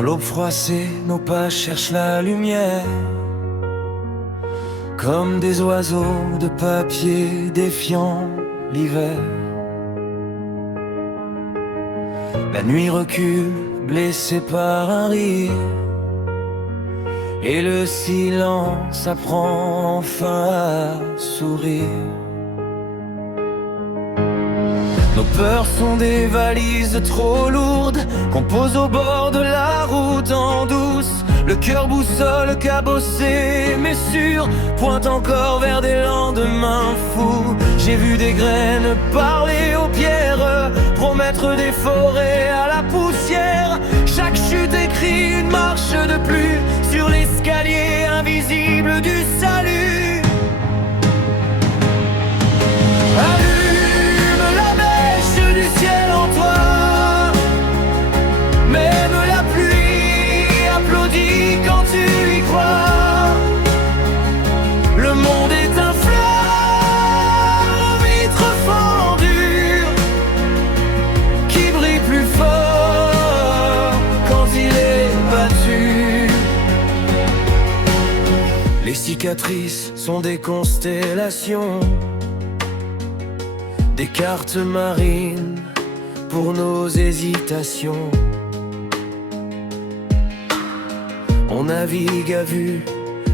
Dans l'aube froissée, nos pas cherchent la lumière, comme des oiseaux de papier défiant l'hiver. La nuit recule, blessée par un rire, et le silence apprend enfin à sourire. Nos peurs sont des valises trop lourdes qu'on pose au bord de la route en douce. Le cœur boussole cabossé mais sûr, pointe encore vers des lendemains fous. J'ai vu des graines parler aux pierres, promettre des forêts à la poussière. Chaque chute écrit une marche de plus sur l'escalier invisible du salut. Allume la mèche du ciel en toi, même la pluie applaudit quand tu y crois. Le monde est un phare aux vitres fendues qui brille plus fort quand il est battu. Les cicatrices sont des constellations, des cartes marines pour nos hésitations. On navigue à vue,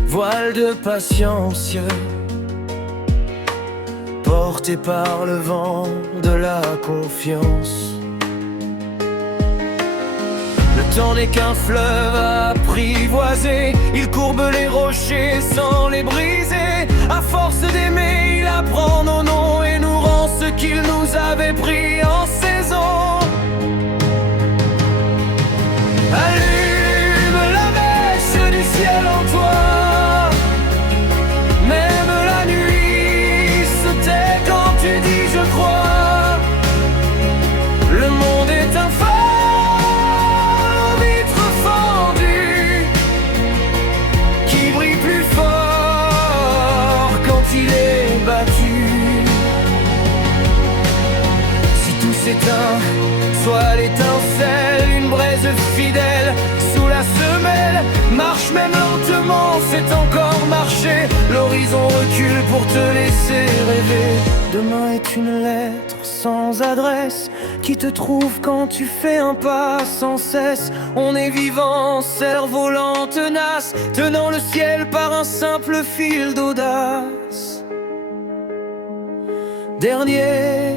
voile de patience, porté par le vent de la confiance. Le temps n'est qu'un fleuve à apprivoiser, il courbe les rochers sans les briser. À force d'aimer, il apprend nos noms et nous rend ce qu'il nous avait pris en saison. Allume la mèche du ciel en toi, même la nuit se tait quand tu dis je crois. Le monde est un phare aux vitres fendues qui brille plus fort quand il est battu. Si tout s'éteint, soit l'étincelle, une braise fidèle sous la semelle. Marche même lentement, c'est encore marcher. L'horizon recule pour te laisser rêver. Demain est une lettre sans adresse qui te trouve quand tu fais un pas sans cesse. On est vivant, cerf-volant tenace, tenant le ciel par un simple fil d'audace. Dernier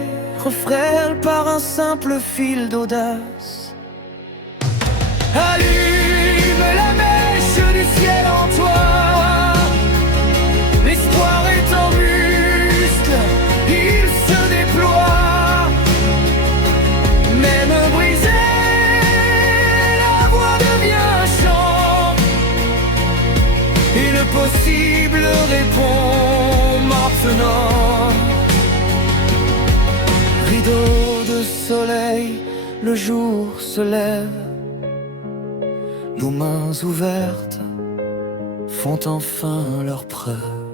frêle par un simple fil d'audace. Allume la mèche du ciel en toi, l'espoir est en muscle, il se déploie. Même brisé, la voix devient chant, et le possible répond maintenant. Rideau de soleil, le jour se lève, nos mains ouvertes font enfin leur preuve.